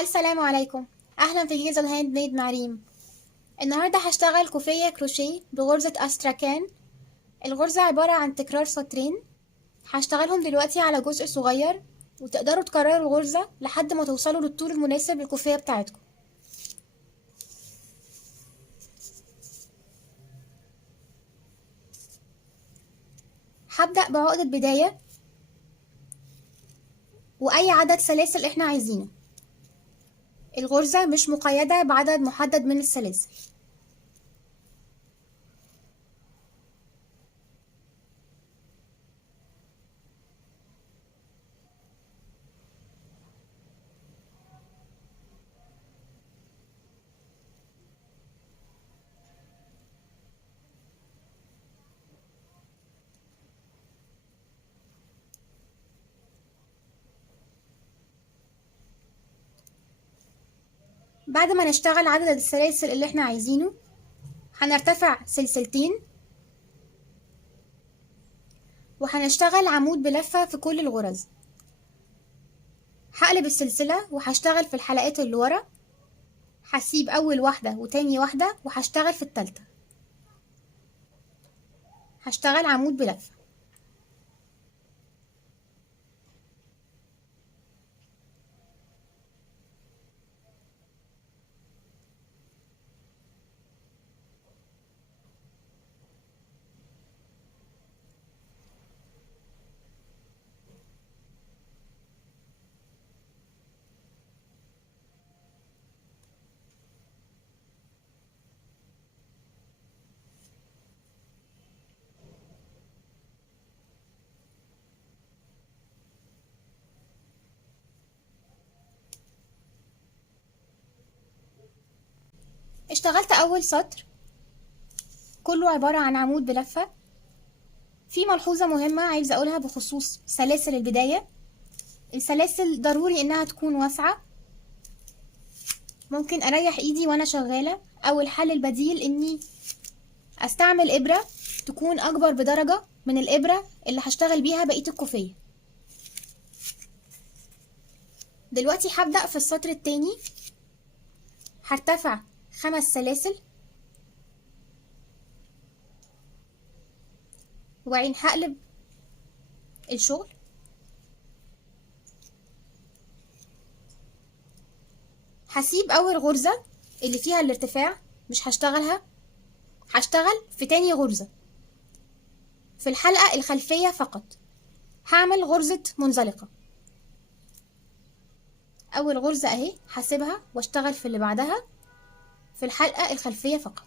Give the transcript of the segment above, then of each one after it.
السلام عليكم. اهلا في جيزة الهاند ميد مع ريم. النهارده هشتغل كوفية كروشيه بغرزة استراكان. الغرزة عبارة عن تكرار سطرين. هشتغلهم دلوقتي على جزء صغير، وتقدروا تكرروا الغرزة لحد ما توصلوا للطول المناسب للكوفية بتاعتكم. هبدأ بعقدة بداية وأي عدد سلاسل احنا عايزينه. الغرزة مش مقيدة بعدد محدد من السلاسل. بعد ما نشتغل عدد السلاسل اللي احنا عايزينه، هنرتفع سلسلتين وهنشتغل عمود بلفة في كل الغرز. هقلب السلسلة وهشتغل في الحلقات اللي ورا. هسيب أول واحدة وتاني واحدة وهشتغل في التالتة. هشتغل عمود بلفة. اشتغلت أول سطر كله عبارة عن عمود بلفة. في ملحوظة مهمة عايزة أقولها بخصوص سلاسل البداية. السلاسل ضروري إنها تكون واسعة. ممكن أريح إيدي وأنا شغالة، أو الحل البديل إني أستعمل إبرة تكون أكبر بدرجة من الإبرة اللي هشتغل بيها بقية الكوفية. دلوقتي هبدأ في السطر التاني. هرتفع 5 سلاسل، وبعدين هقلب الشغل. هسيب أول غرزة اللي فيها الارتفاع، مش هشتغلها. هشتغل في تاني غرزة في الحلقة الخلفية فقط. هعمل غرزة منزلقة. أول غرزة أهي هسيبها واشتغل في اللي بعدها في الحلقة الخلفية فقط.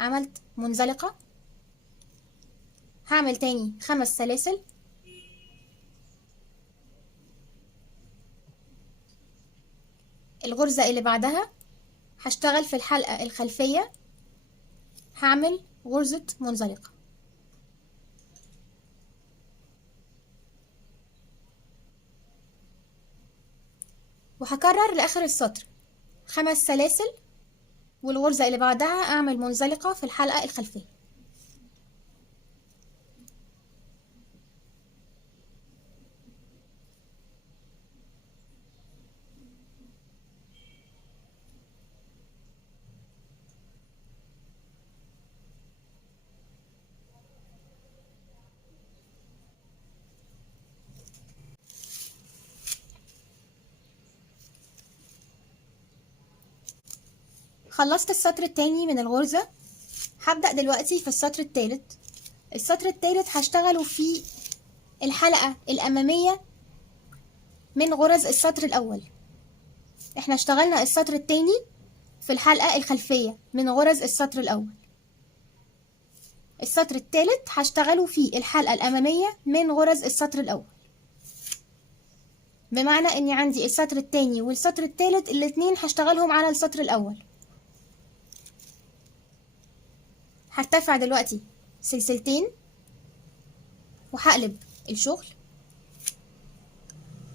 عملت منزلقة. هعمل تاني 5 سلاسل. الغرزة اللي بعدها هشتغل في الحلقة الخلفية، هعمل غرزة منزلقة. وهكرر لآخر السطر 5 سلاسل، والغرزة اللي بعدها أعمل منزلقة في الحلقة الخلفية. خلصت السطر التاني من الغرزة. هبدأ دلوقتي في السطر التالت. السطر التالت هشتغله في الحلقة الأمامية من غرز السطر الأول. احنا اشتغلنا السطر التاني في الحلقة الخلفية من غرز السطر الأول. السطر التالت هشتغله في الحلقة الأمامية من غرز السطر الأول، بمعنى اني عندي السطر التاني والسطر التالت الاتنين هشتغلهم على السطر الأول. هرتفع دلوقتي سلسلتين وهقلب الشغل.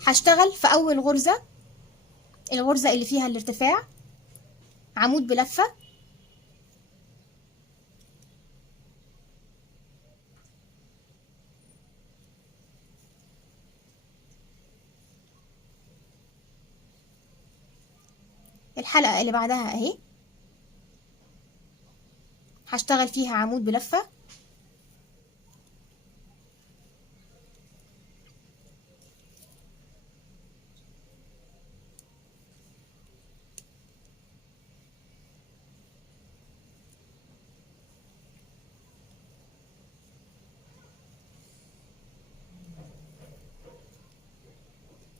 هشتغل في أول غرزة، الغرزة اللي فيها الارتفاع، عمود بلفة. الحلقة اللي بعدها اهي هشتغل فيها عمود بلفة،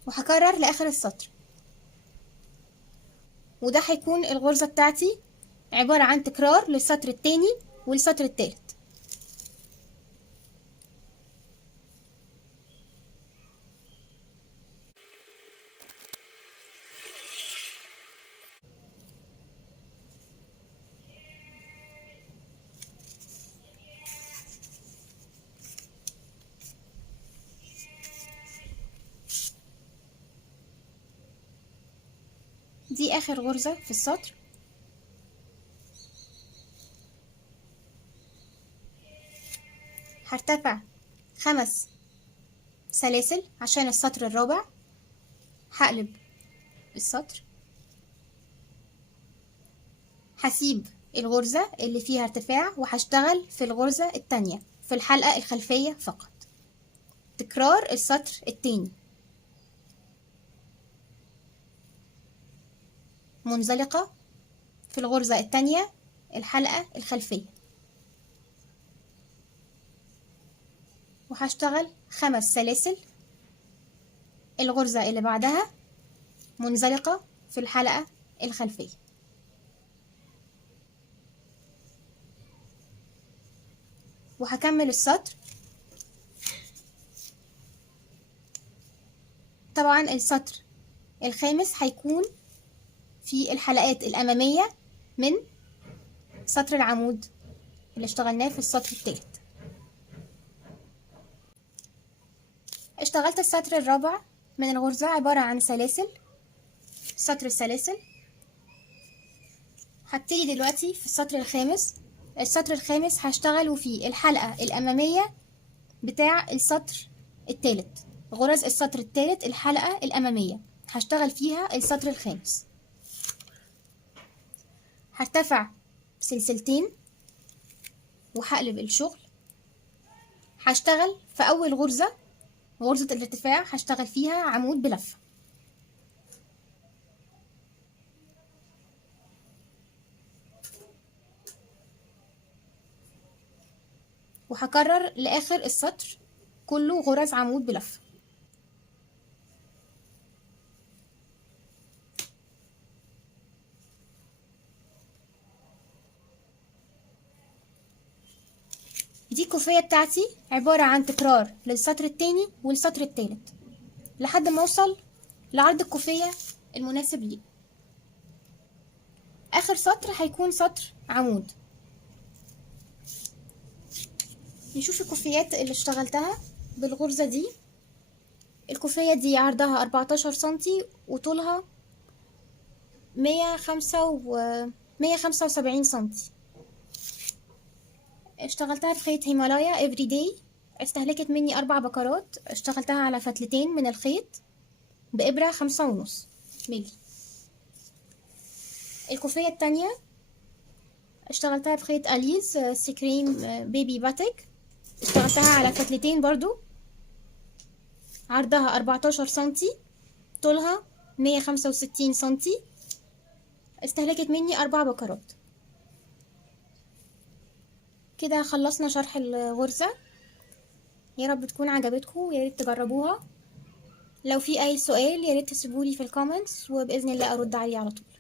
وهكرر لاخر السطر. وده هيكون الغرزة بتاعتي عبارة عن تكرار للسطر التاني والسطر التالت. دي اخر غرزة في السطر. هرتفع 5 سلاسل عشان السطر الرابع. هقلب السطر، هسيب الغرزة اللي فيها ارتفاع وهشتغل في الغرزة التانية في الحلقة الخلفية فقط. تكرار السطر التاني، منزلقة في الغرزة التانية الحلقة الخلفية، وهشتغل 5 سلاسل. الغرزة اللي بعدها منزلقة في الحلقة الخلفية، وهكمل السطر. طبعا السطر الخامس هيكون في الحلقات الأمامية من سطر العمود اللي اشتغلناه في السطر الثالث. اشتغلت السطر الرابع من الغرزة عبارة عن سلاسل، سطر السلاسل. هبتدي دلوقتي في السطر الخامس. السطر الخامس هشتغله في الحلقة الأمامية بتاع السطر الثالث. غرز السطر الثالث الحلقة الأمامية هشتغل فيها السطر الخامس. هرتفع سلسلتين وهقلب الشغل. هشتغل في أول غرزة، غرزة الارتفاع، هشتغل فيها عمود بلفة، وهكرر لآخر السطر كله غرز عمود بلفة. دي الكوفية بتاعتي عبارة عن تكرار للسطر التاني والسطر التالت لحد ما اوصل لعرض الكوفية المناسب ليه. اخر سطر هيكون سطر عمود. نشوف الكوفيات اللي اشتغلتها بالغرزة دي. الكوفية دي عرضها 14 سنتي وطولها 175 سنتي. اشتغلتها بخيط هيمالايا افريداي. استهلكت مني 4 بكرات. اشتغلتها على فتلتين من الخيط بإبرة 5.5 ملي. الكوفية التانية اشتغلتها بخيط أليز سكريم بيبي باتك. اشتغلتها على فتلتين برضو، عرضها 14 سنتي، طولها 165 سنتي. استهلكت مني 4 بكرات. كده خلصنا شرح الغرزة. يا رب تكون عجبتكم ويا ريت تجربوها. لو في اي سؤال يا ريت تسيبولي في الكومنتس وباذن الله ارد عليه على طول.